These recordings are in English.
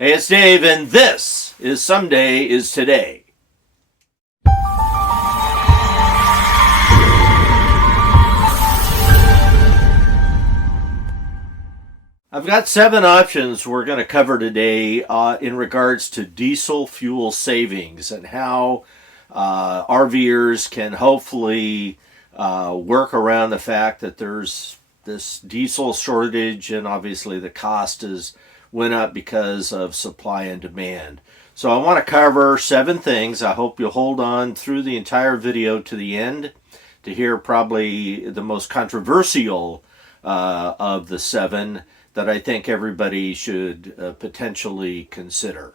Hey, it's Dave, and this is Someday is Today. I've got 7 options we're going to cover today in regards to diesel fuel savings and how RVers can hopefully work around the fact that there's this diesel shortage, and obviously the cost went up because of supply and demand. So I want to cover 7 things. I hope you'll hold on through the entire video to the end to hear probably the most controversial of the 7 that I think everybody should potentially consider.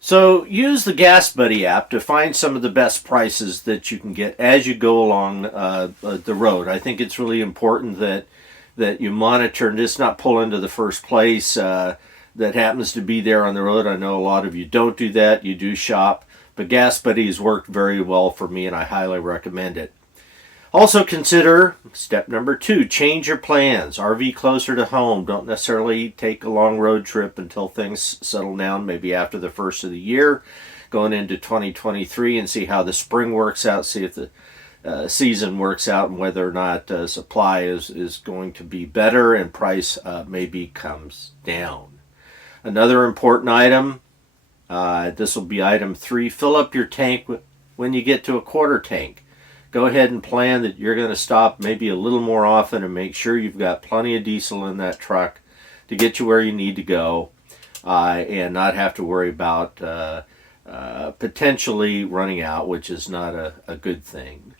So use the Gas Buddy app to find some of the best prices that you can get as you go along the road. I think it's really important that you monitor and just not pull into the first place that happens to be there on the road. I know a lot of you don't do that. You do shop. But Gas Buddy has worked very well for me, and I highly recommend it. Also consider step number 2, change your plans. RV closer to home. Don't necessarily take a long road trip until things settle down, maybe after the first of the year, going into 2023, and see how the spring works out, see if the season works out, and whether or not supply is going to be better and price maybe comes down. Another important item, this will be item 3, fill up your tank when you get to a quarter tank. Go ahead and plan that you're going to stop maybe a little more often and make sure you've got plenty of diesel in that truck to get you where you need to go and not have to worry about potentially running out, which is not a good thing.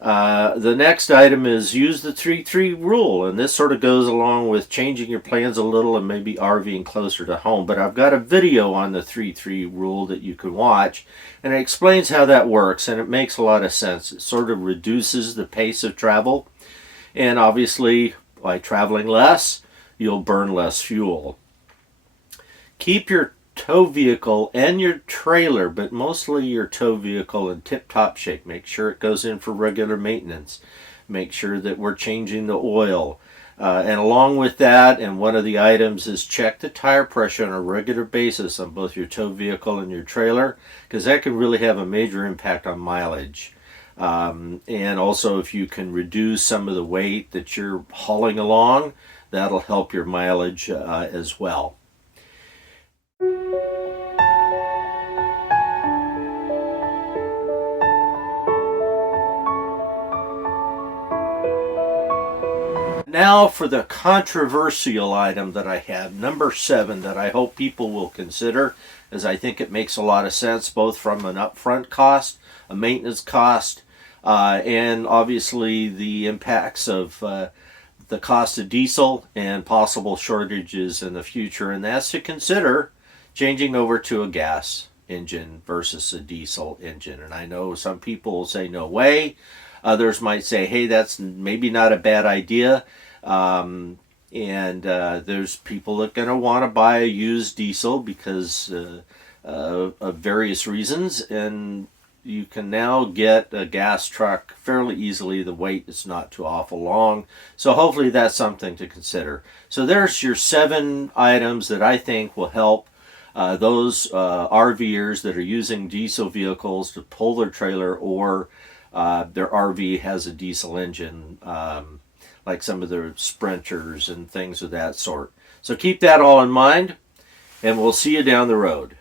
The next item is use the 3-3 rule, and this sort of goes along with changing your plans a little and maybe RVing closer to home. But I've got a video on the 3-3 rule that you can watch, and it explains how that works, and it makes a lot of sense. It sort of reduces the pace of travel, and obviously by traveling less, you'll burn less fuel. Keep your tow vehicle and your trailer, but mostly your tow vehicle, in tip-top shape. Make sure it goes in for regular maintenance. Make sure that we're changing the oil. And along with that, and one of the items is check the tire pressure on a regular basis on both your tow vehicle and your trailer, because that can really have a major impact on mileage. And also, if you can reduce some of the weight that you're hauling along, that'll help your mileage as well. Now for the controversial item that I have, number 7, that I hope people will consider, as I think it makes a lot of sense, both from an upfront cost, a maintenance cost, and obviously the impacts of the cost of diesel and possible shortages in the future, and that's to consider changing over to a gas engine versus a diesel engine. And I know some people will say no way. Others might say, hey, that's maybe not a bad idea. And there's people that are going to want to buy a used diesel because of various reasons. And you can now get a gas truck fairly easily. The wait is not too awful long. So hopefully that's something to consider. So there's your 7 items that I think will help those RVers that are using diesel vehicles to pull their trailer, or their RV has a diesel engine, like some of the Sprinters and things of that sort. So keep that all in mind, and we'll see you down the road.